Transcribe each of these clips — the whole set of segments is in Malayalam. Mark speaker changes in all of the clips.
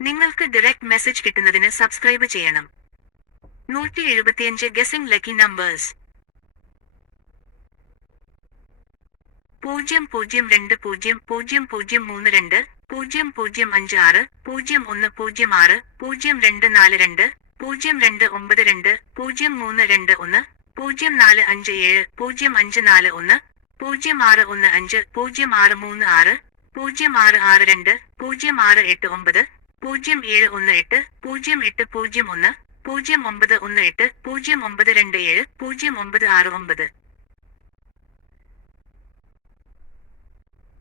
Speaker 1: നിങ്ങൾക്ക് ഡയറക്റ്റ് മെസ്സേജ് കിട്ടുന്നതിന് സബ്സ്ക്രൈബ് ചെയ്യണം. നൂറ്റി എഴുപത്തിയഞ്ച് ഗസിംഗ് ലക്കി നമ്പേഴ്സ് പൂജ്യം പൂജ്യം രണ്ട് പൂജ്യം പൂജ്യം പൂജ്യം മൂന്ന് രണ്ട് പൂജ്യം പൂജ്യം അഞ്ച് ആറ് പൂജ്യം ഒന്ന് പൂജ്യം ആറ് പൂജ്യം രണ്ട് നാല് രണ്ട് പൂജ്യം രണ്ട് ഒമ്പത് രണ്ട് പൂജ്യം മൂന്ന് രണ്ട് ഒന്ന് പൂജ്യം നാല് അഞ്ച് ഏഴ് പൂജ്യം അഞ്ച് നാല് ഒന്ന് പൂജ്യം ആറ് ഒന്ന് അഞ്ച് പൂജ്യം ആറ് മൂന്ന് ആറ് പൂജ്യം ആറ് ആറ് രണ്ട് പൂജ്യം ആറ് എട്ട് ഒമ്പത് പൂജ്യം ഏഴ് ഒന്ന് എട്ട് പൂജ്യം എട്ട് പൂജ്യം ഒന്ന് പൂജ്യം ഒമ്പത് ഒന്ന് എട്ട് പൂജ്യം ഒമ്പത് രണ്ട് ഏഴ് പൂജ്യം ഒമ്പത് ആറ് ഒമ്പത്.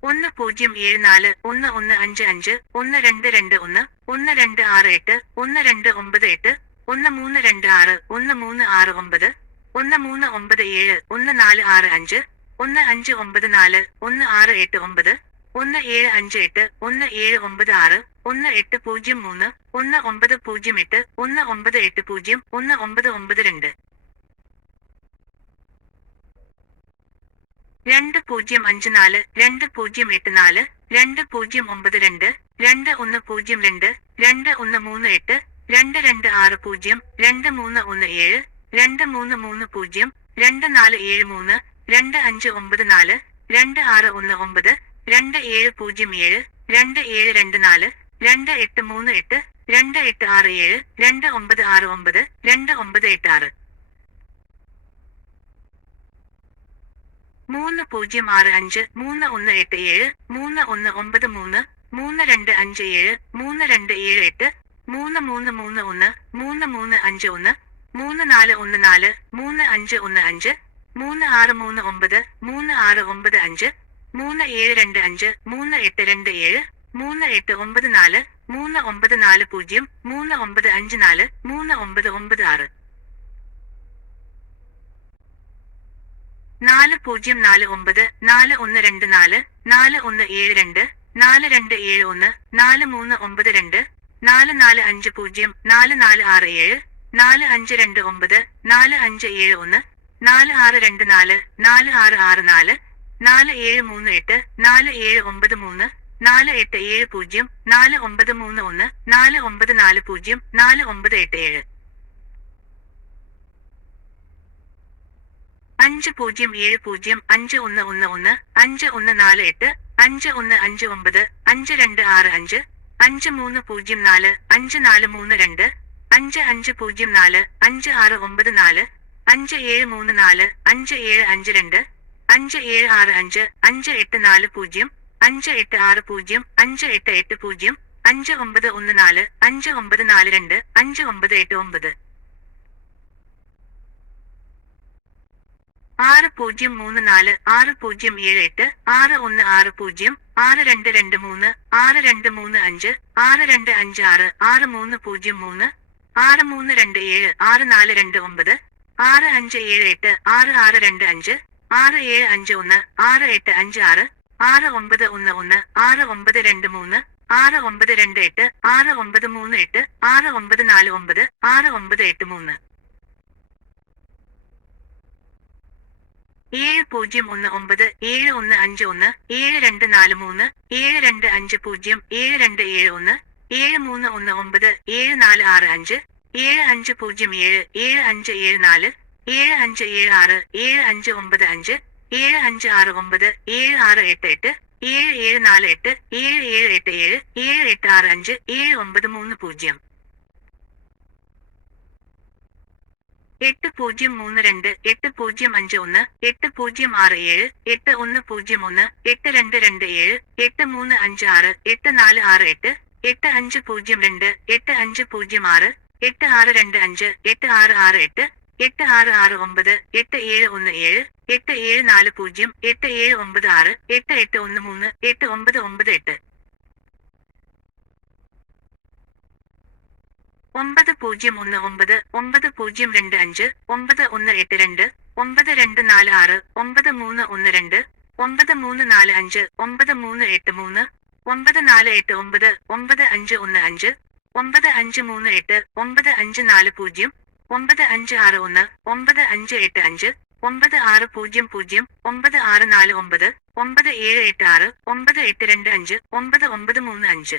Speaker 1: ഒന്ന് പൂജ്യം ഏഴ് നാല് ഒന്ന് ഒന്ന് അഞ്ച് അഞ്ച് ഒന്ന് രണ്ട് രണ്ട് ഒന്ന് ഒന്ന് രണ്ട് ആറ് എട്ട് ഒന്ന് രണ്ട് ഒമ്പത് എട്ട് ഒന്ന് മൂന്ന് രണ്ട് ആറ് ഒന്ന് മൂന്ന് ആറ് ഒമ്പത് ഒന്ന് മൂന്ന് ഒമ്പത് ഏഴ് ഒന്ന് നാല് ആറ് അഞ്ച് ഒന്ന് അഞ്ച് ഒമ്പത് നാല് ഒന്ന് ആറ് എട്ട് ഒമ്പത്. ഒന്ന് ഏഴ് അഞ്ച് എട്ട് ഒന്ന് ഏഴ് ഒമ്പത് ആറ് ഒന്ന് എട്ട് പൂജ്യം മൂന്ന് ഒന്ന് ഒമ്പത് പൂജ്യം എട്ട് ഒന്ന് ഒമ്പത് എട്ട് പൂജ്യം ഒന്ന് ഒമ്പത് ഒമ്പത് രണ്ട്. രണ്ട് പൂജ്യം അഞ്ച് നാല് രണ്ട് പൂജ്യം എട്ട് നാല് രണ്ട് പൂജ്യം ഒമ്പത് രണ്ട് രണ്ട് ഒന്ന് പൂജ്യം രണ്ട് രണ്ട് ഒന്ന് മൂന്ന് എട്ട് രണ്ട് രണ്ട് ആറ് പൂജ്യം രണ്ട് മൂന്ന് ഒന്ന് ഏഴ് രണ്ട് മൂന്ന് മൂന്ന് പൂജ്യം രണ്ട് നാല് ഏഴ് മൂന്ന് രണ്ട് അഞ്ച് ഒമ്പത് നാല് രണ്ട് ആറ് ഒന്ന് ഒമ്പത് രണ്ട് ഏഴ് പൂജ്യം ഏഴ് രണ്ട് ഏഴ് രണ്ട് നാല് രണ്ട് എട്ട് മൂന്ന് എട്ട് രണ്ട് എട്ട് ആറ് ഏഴ് രണ്ട് ഒമ്പത് ആറ് ഒമ്പത് രണ്ട് ഒമ്പത് എട്ട് ആറ്. മൂന്ന് പൂജ്യം ആറ് അഞ്ച് മൂന്ന് ഒന്ന് എട്ട് ഏഴ് മൂന്ന് ഒന്ന് ഒമ്പത് മൂന്ന് മൂന്ന് രണ്ട് അഞ്ച് ഏഴ് മൂന്ന് രണ്ട് ഏഴ് എട്ട് മൂന്ന് മൂന്ന് മൂന്ന് ഒന്ന് മൂന്ന് മൂന്ന് അഞ്ച് ഒന്ന് മൂന്ന് നാല് ഒന്ന് നാല് മൂന്ന് അഞ്ച് ഒന്ന് അഞ്ച് മൂന്ന് ആറ് മൂന്ന് ഒമ്പത് മൂന്ന് ആറ് ഒമ്പത് അഞ്ച് മൂന്ന് ഏഴ് രണ്ട് അഞ്ച് മൂന്ന് എട്ട് രണ്ട് ഏഴ് മൂന്ന് എട്ട് ഒമ്പത് നാല് മൂന്ന് ഒമ്പത് നാല് പൂജ്യം മൂന്ന് ഒമ്പത് അഞ്ച് നാല് മൂന്ന് ഒമ്പത് ഒമ്പത് ആറ്. നാല് പൂജ്യം നാല് ഒമ്പത് നാല് ഒന്ന് രണ്ട് നാല് നാല് ഒന്ന് ഏഴ് രണ്ട് നാല് രണ്ട് ഏഴ് ഒന്ന് നാല് മൂന്ന് ഒമ്പത് രണ്ട് നാല് നാല് അഞ്ച് പൂജ്യം നാല് നാല് ആറ് ഏഴ് നാല് അഞ്ച് രണ്ട് ഒമ്പത് നാല് അഞ്ച് ഏഴ് ഒന്ന് നാല് ആറ് രണ്ട് നാല് നാല് ആറ് ആറ് നാല് നാല് ഏഴ് മൂന്ന് എട്ട് നാല് ഏഴ് ഒമ്പത് മൂന്ന് നാല് എട്ട് ഏഴ് പൂജ്യം നാല് ഒമ്പത് മൂന്ന് ഒന്ന് നാല് ഒമ്പത് നാല് പൂജ്യം നാല് ഒമ്പത് എട്ട് ഏഴ്. അഞ്ച് പൂജ്യം ഏഴ് പൂജ്യം അഞ്ച് ഒന്ന് ഒന്ന് ഒന്ന് അഞ്ച് ഒന്ന് നാല് എട്ട് അഞ്ച് ഒന്ന് അഞ്ച് ഒമ്പത് അഞ്ച് രണ്ട് ആറ് അഞ്ച് അഞ്ച് മൂന്ന് പൂജ്യം നാല് അഞ്ച് നാല് മൂന്ന് രണ്ട് അഞ്ച് അഞ്ച് പൂജ്യം നാല് അഞ്ച് ആറ് ഒമ്പത് നാല് അഞ്ച് ഏഴ് മൂന്ന് നാല് അഞ്ച് ഏഴ് അഞ്ച് രണ്ട് അഞ്ച് ഏഴ് ആറ് അഞ്ച് അഞ്ച് എട്ട് നാല് പൂജ്യം അഞ്ച് എട്ട് ആറ് പൂജ്യം അഞ്ച് എട്ട് എട്ട് പൂജ്യം അഞ്ച് ഒമ്പത് ഒന്ന് നാല് അഞ്ച് ഒമ്പത് നാല് രണ്ട് അഞ്ച് ഒമ്പത് എട്ട് ഒമ്പത്. ആറ് പൂജ്യം മൂന്ന് നാല് ആറ് പൂജ്യം ഏഴ് എട്ട് ആറ് ഒന്ന് ആറ് പൂജ്യം ആറ് രണ്ട് രണ്ട് മൂന്ന് ആറ് രണ്ട് മൂന്ന് അഞ്ച് ആറ് രണ്ട് അഞ്ച് ആറ് ആറ് മൂന്ന് പൂജ്യം മൂന്ന് ആറ് മൂന്ന് രണ്ട് ഏഴ് ആറ് നാല് രണ്ട് ഒമ്പത് ആറ് അഞ്ച് ഏഴ് എട്ട് ആറ് ആറ് രണ്ട് അഞ്ച് ആറ് ഏഴ് അഞ്ച് ഒന്ന് ആറ് എട്ട് അഞ്ച് ആറ് ആറ് ഒമ്പത് ഒന്ന് ഒന്ന് ആറ് ഒമ്പത് രണ്ട് മൂന്ന് ആറ് ഒമ്പത് രണ്ട് എട്ട് ആറ് ഒമ്പത് മൂന്ന് എട്ട് ആറ് ഒമ്പത് നാല് ഒമ്പത് ആറ് ഒമ്പത് എട്ട് മൂന്ന്. ഏഴ് പൂജ്യം ഒന്ന് ഒമ്പത് ഏഴ് ഒന്ന് അഞ്ച് ഒന്ന് ഏഴ് രണ്ട് നാല് മൂന്ന് ഏഴ് രണ്ട് അഞ്ച് പൂജ്യം ഏഴ് രണ്ട് ഏഴ് ഒന്ന് ഏഴ് മൂന്ന് ഒന്ന് ഒമ്പത് ഏഴ് നാല് ആറ് അഞ്ച് ഏഴ് അഞ്ച് പൂജ്യം ഏഴ് ഏഴ് അഞ്ച് ഏഴ് നാല് ഏഴ് അഞ്ച് ഏഴ് ആറ് ഏഴ് അഞ്ച് ഒമ്പത് അഞ്ച് ഏഴ് അഞ്ച് ആറ് ഒമ്പത് ഏഴ് ആറ് എട്ട് എട്ട് ഏഴ് ഏഴ് നാല് എട്ട് ഏഴ് ഏഴ് എട്ട് ഏഴ് ഏഴ് എട്ട് ആറ് അഞ്ച് ഏഴ് ഒമ്പത് മൂന്ന് പൂജ്യം. എട്ട് പൂജ്യം മൂന്ന് രണ്ട് എട്ട് പൂജ്യം അഞ്ച് ഒന്ന് എട്ട് പൂജ്യം ആറ് ഏഴ് എട്ട് ഒന്ന് പൂജ്യം ഒന്ന് എട്ട് രണ്ട് രണ്ട് ഏഴ് എട്ട് മൂന്ന് അഞ്ച് ആറ് എട്ട് നാല് ആറ് എട്ട് എട്ട് അഞ്ച് പൂജ്യം രണ്ട് എട്ട് അഞ്ച് പൂജ്യം ആറ് എട്ട് ആറ് രണ്ട് അഞ്ച് എട്ട് ആറ് ആറ് എട്ട് എട്ട് ആറ് ആറ് ഒമ്പത് എട്ട് ഏഴ് ഒന്ന് ഏഴ് എട്ട് ഏഴ് നാല് പൂജ്യം എട്ട് ഏഴ് ഒമ്പത് ആറ് എട്ട് എട്ട് ഒന്ന് മൂന്ന് എട്ട് ഒമ്പത് ഒമ്പത് എട്ട്. ഒമ്പത് പൂജ്യം ഒന്ന് ഒമ്പത് ഒമ്പത് പൂജ്യം രണ്ട് അഞ്ച് ഒമ്പത് ഒന്ന് എട്ട് രണ്ട് ഒമ്പത് രണ്ട് നാല് ആറ് ഒമ്പത് മൂന്ന് ഒന്ന് രണ്ട് ഒമ്പത് മൂന്ന് നാല് അഞ്ച് ഒമ്പത് മൂന്ന് എട്ട് മൂന്ന് ഒമ്പത് നാല് എട്ട് ഒമ്പത് ഒമ്പത് അഞ്ച് ഒന്ന് അഞ്ച് ഒമ്പത് അഞ്ച് മൂന്ന് എട്ട് ഒമ്പത് അഞ്ച് നാല് പൂജ്യം ഒമ്പത് അഞ്ച് ആറ് ഒന്ന് ഒമ്പത് അഞ്ച് എട്ട് അഞ്ച് ഒമ്പത് ആറ് പൂജ്യം പൂജ്യം ഒമ്പത് ആറ് നാല് ഒമ്പത് ഒമ്പത് ഏഴ് എട്ട് ആറ് ഒമ്പത് എട്ട് രണ്ട് അഞ്ച് ഒമ്പത് ഒമ്പത് മൂന്ന് അഞ്ച്.